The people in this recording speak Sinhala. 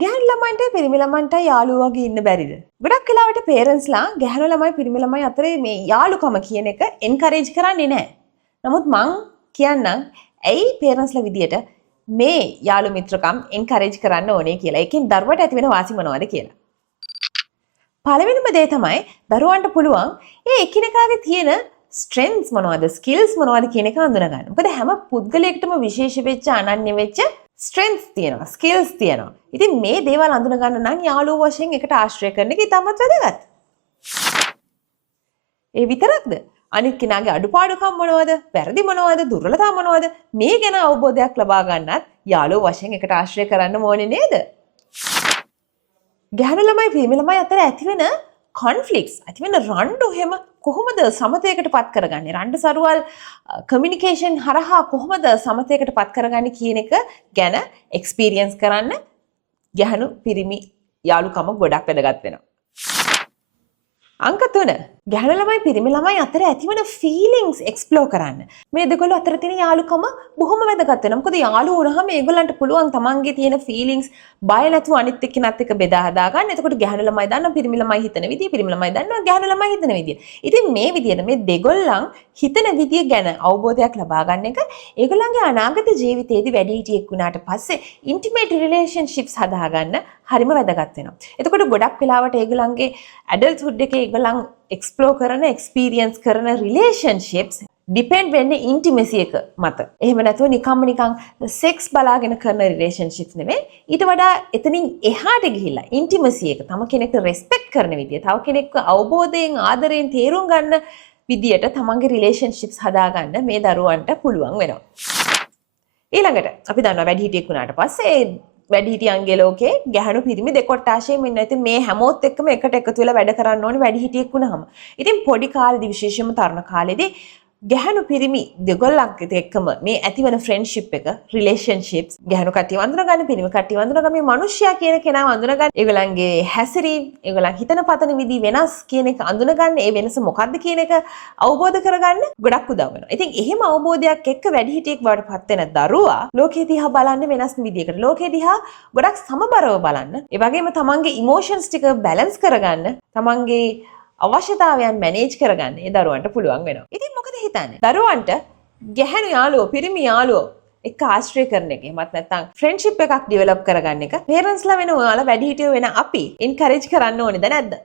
ගැහැණු ළමයින්ට පිරිමි ළමයින්ට යාළුවෝ වගේ ඉන්න බැරිද? ගොඩක් වෙලාවට පේරන්ට්ස්ලා ගැහැණු ළමයි පිරිමි ළමයි අතරේ මේ යාළුකම කියන එක එන්කරේජ් කරන්නේ නැහැ. නමුත් මං කියන්නම් ඇයි පේරන්ට්ස්ලා විදියට මේ යාළු මිත්‍රකම් එන්කරේජ් කරන්න ඕනේ කියලා. ඒකෙන් දරුවට ඇති වෙන වාසි මොනවද කියලා. පළවෙනිම දේ තමයි දරුවන්ට පුළුවන් ඒ එකිනෙකාගේ තියෙන ස්ට්‍රෙන්ත්ස් මොනවද, ස්කිල්ස් මොනවද කියන එක හඳුනා ගන්න. මොකද හැම පුද්ගලයෙකුටම විශේෂ වෙච්ච අනන්‍ය වෙච්ච ස්ට්‍රෙන්ත්ස් තියෙනවා, ස්කිල්ස් තියෙනවා. ඉතින් මේ දේවල් හඳුනා ගන්න නම් යාළුවෝ වශයෙන් එකට ආශ්‍රය කරන එක ඉතාමත් වැදගත්. ඒ විතරක්ද? අනිත් කෙනාගේ අඩුපාඩුකම් මොනවද, වැරදි මොනවද, දුර්වලතා මොනවද මේ ගැන අවබෝධයක් ලබා ගන්නත් යාළුවෝ වශයෙන් එකට ආශ්‍රය කරන්න ඕනේ නේද? ගැහැණු ළමයි පිරිමි ළමයි අතර ඇතිවෙන කොන්ෆ්ලික්ට්ස්, ඇතිවෙන රණ්ඩු හැම කොහොමද සමතයකට පත් කරගන්නේ? රණ්ඩු සරුවල් කමියුනිකේෂන් හරහා කොහොමද සමතයකට පත් කරගන්නේ කියන එක ගැන එක්ස්පීරියන්ස් කරන්න ගැහැණු පිරිමි යාළුකම ගොඩක් වැදගත් වෙනවා. අංක 3 ගැහැණු ළමයි පිරිමි ළමයි අතර ඇතිවන ෆීලිංග්ස් එක්ස්ප්ලෝර් කරන්න. මේ දෙකොල්ල අතර තියෙන යාළුකම බොහොම වැදගත් වෙනවා. මොකද යාළුවෝ වුණාම ඒගොල්ලන්ට පුළුවන් තමන්ගේ තියෙන ෆීලිංග්ස් බය නැතුව අනිත් එක්කෙනාත් එක්ක බෙදා හදා ගන්න. එතකොට ගැහැණු ළමයි දන්නවා පිරිමි ළමයි හිතන විදිය, පිරිමි ළමයි දන්නවා ගැහැණු ළමයි හිතන විදිය. ඉතින් මේ විදියට මේ දෙගොල්ලන් හිතන විදිය ගැන අවබෝධයක් ලබා ගන්න එක ඒගොල්ලන්ගේ අනාගත ජීවිතයේදී වැඩිහිටියෙක් වුණාට පස්සේ ඉන්ටිමේට් රිලේෂන්ෂිප්ස් හදා ගන්න හරිම වැදගත් වෙනවා. එතකොට ගොඩක් වෙලාවට ඒගොල්ලන්ගේ ඇඩල්ට්හුඩ් එකේ ඒගොල්ලන් එක්ස්ප්ලෝර් කරන, එක්ස්පීරියන්ස් කරන රිලේෂන්ෂිප්ස් ඩිපෙන්ඩ් වෙන්නේ ඉන්ටිමසි එක මත. එහෙම නැතුව නිකම්ම සෙක්ස් බලාගෙන කරන රිලේෂන්ෂිප්ස් නෙමෙයි. ඊට වඩා එතනින් එහාට ගිහිල්ලා ඉන්ටිමසි එක තම කෙනෙක්ට රෙස්පෙක්ට් කරන විදිය, තව කෙනෙක්ව අවබෝධයෙන්, ආදරයෙන් තේරුම් ගන්න විදියට තමන්ගේ රිලේෂන්ෂිප්ස් හදාගන්න මේ දරුවන්ට පුළුවන් වෙනවා. ඊළඟට අපි දන්නවා වැඩිහිටියෙක් වුණාට පස්සේ වැඩිහිටියන්ගේ ලෝකේ ගැහැණු පිරිමි දෙකොට්ටාශයෙන් ඉන්නවා. ඉතින් මේ හැමෝත් එක්කම එකට එකතු වෙලා වැඩ කරන්න ඕනේ වැඩිහිටියෙක් වුණාම. ඉතින් පොඩි කාලේදී විශේෂයෙන්ම තරුණ කාලේදී ගැහැණු පිරිමි දෙගොල්ලක් එක්කම මේ ඇතිවන ෆ්‍රෙන්ඩ්ෂිප් එක, රිලේෂන්ෂිප්ස් ගැහැණු කට්ටිය වඳුනා ගන්න, පිරිමි කට්ටිය වඳුනා ගන්න, මේ මිනිස්සයා කියන කෙනා වඳුනා ගන්න, ඒගොල්ලන්ගේ හැසිරීම්, ඒගොල්ලන් හිතන පතන විදි වෙනස් කියන එක අඳුන ගන්න, ඒ වෙනස මොකක්ද කියන එක අවබෝධ කරගන්න ගොඩක් උදව් වෙනවා. ඉතින් එහෙම අවබෝධයක් එක්ක වැඩිහිටියෙක් බවට පත් වෙන දරුවා ලෝකෙ දිහා බලන්නේ වෙනස් විදියකට. ලෝකෙ දිහා ගොඩක් සමබරව බලන්න. ඒ වගේම තමන්ගේ ඉමෝෂන්ස් ටික බැලන්ස් කරගන්න, තමන්ගේ අවශ්‍යතාවයන් මැනේජ් කරගන්න ඒ දරුවන්ට පුළුවන් වෙනවා. ඉතින් මොකද හිතන්නේ? දරුවන්ට ගැහැණු යාළුවෝ, පිරිමි යාළුවෝ එක්ක ආශ්‍රය කරන එක, එහෙමත් නැත්නම් ෆ්‍රෙන්ඩ්ෂිප් එකක් ඩෙවලොප් කරගන්න එක පේරන්ට්ස්ලා වෙන ඔයාලා වැඩිහිටියෝ වෙන අපි එන්කරේජ් කරන්න ඕනේද නැද්ද?